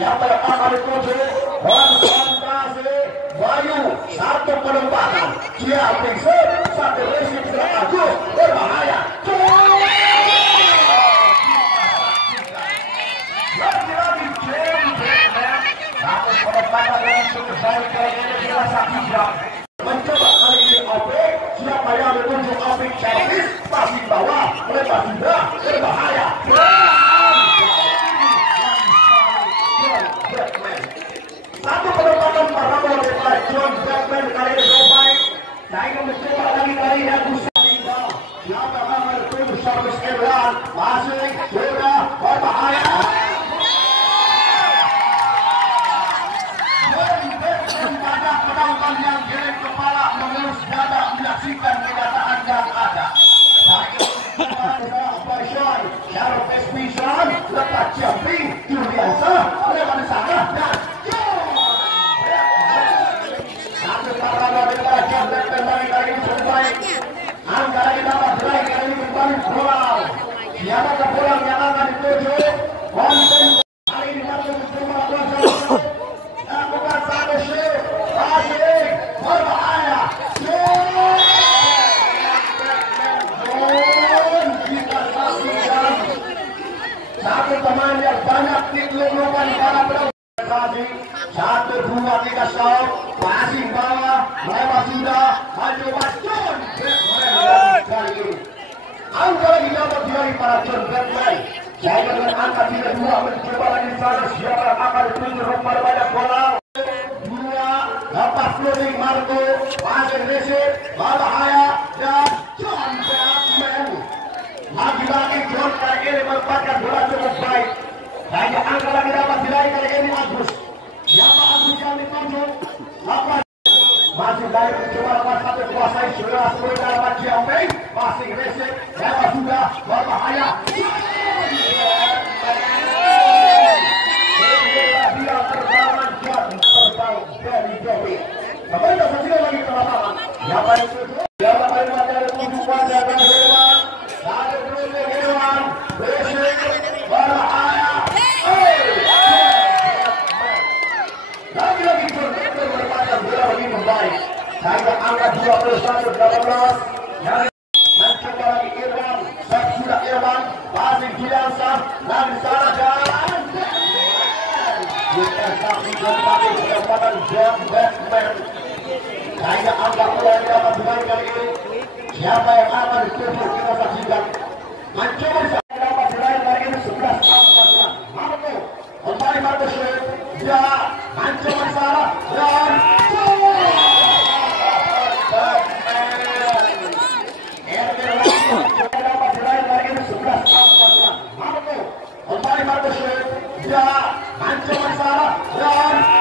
siapa yang akan dituju konsentrasi Bayu satu penempatan dia Petir satu resip Agus berbahaya lagi-lagi satu penempatan yang cukup baik kali ini dirasa hijau mencoba kali ini Opik siapa yang ditunjuk Opik servis pasti bawah oleh Basida berbahaya satu penempatan Prabowo oleh Jhon kali ini baik saya mencoba lagi kali ini Agus siapa yang ditunjuk servis Irwan masih sudah berbahaya penonton yang geleng kepala mengelus dada menyaksikan kenyataan yang ada. Jhon, Syarat Jhon, lepas jumping, Juliansa, lewat sana dan Jhon. Satu parah dengan Jhon dan kembali kali ini terbaik. Angka lagi dapat berai kali ini kembali pulang. Siapa kepulang yang akan dituju? Konten kali ini masuk ke rumah Jhon. Lakukan satu shoot. Masih berbahaya Jhon kita saksikan satu teman yang banyak dikelulukan para penonton 1, 2, 3 stop masih bawah lewat sudah maju Jhon kali ini angka lagi dapat diraih para Jhon saya dengan angka 32 mencoba lagi sana siapa yang akan dituju rumah banyak bola dapat floating Marco masih resip berbahaya dan Jhon lagi-lagi Jhon kali ini menempatkan bola cukup baik hanya angka lagi dapat diraih kali ini Agus siapa Agus yang ditunjuk masih dari mencoba lepas satu kuasai sudah sebelum dapat jumping masih resip lewat sudah berbahaya dia terbangan Jhon terbang dari Jopi kembali kita saksikan lagi ke lapangan siapa yang tuju siapa yang ada tujuan dari Irwan dari beruntung Irwan resip berbahaya lagi-lagi Jhon berpandang bola lebih membaik sehingga angka 21-18 yang mencoba lagi Irwan sudah Irwan masih Juliansa dan sana dan kita saksikan tadi kesempatan Jhon sehingga angka bola yang dapat dimain kali ini siapa yang akan dituju kita saksikan mencoba dapat diraih kali ini 11 angka Marco kembali Marco shoot ya mencoba salah dan dapat diraih kali ini 11 angka Marco kembali Marco shoot ya mencoba salah dan